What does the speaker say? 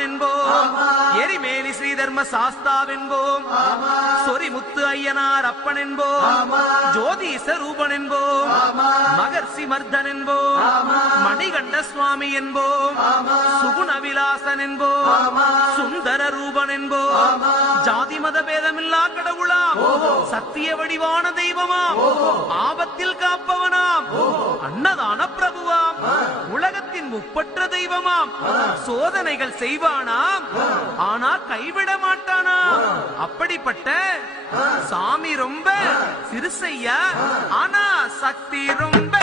நாதன் என்போம், எரிமேலி ஸ்ரீதர்ம சாஸ்தாவென்போம், சொரிமுத்து ஐயனார் அப்பன் என்போம், ஜோதிச ரூபன் என்போம், மகர்ஷி மர்தன் என்போம், மணிகண்ட சுவாமி என்போம், சுகுண விலாசன் என்போம், சுந்தர ரூபன் என்போம், ஜாதி மத பேதமில்லா கடவுளாம், சத்திய வடிவான தெய்வமாம், ஆபத்தில் காப்பவனாம், அன்னதான பிரபுவாம், உலகத்தின் முப்பற்ற தெய்வமாம், சோதனைகள் செய்வானாம் ஆனா கைவிட மாட்டானாம். அப்படிப்பட்ட சாமி ரொம்ப சிறுசையா, ஆனா சக்தி ரொம்ப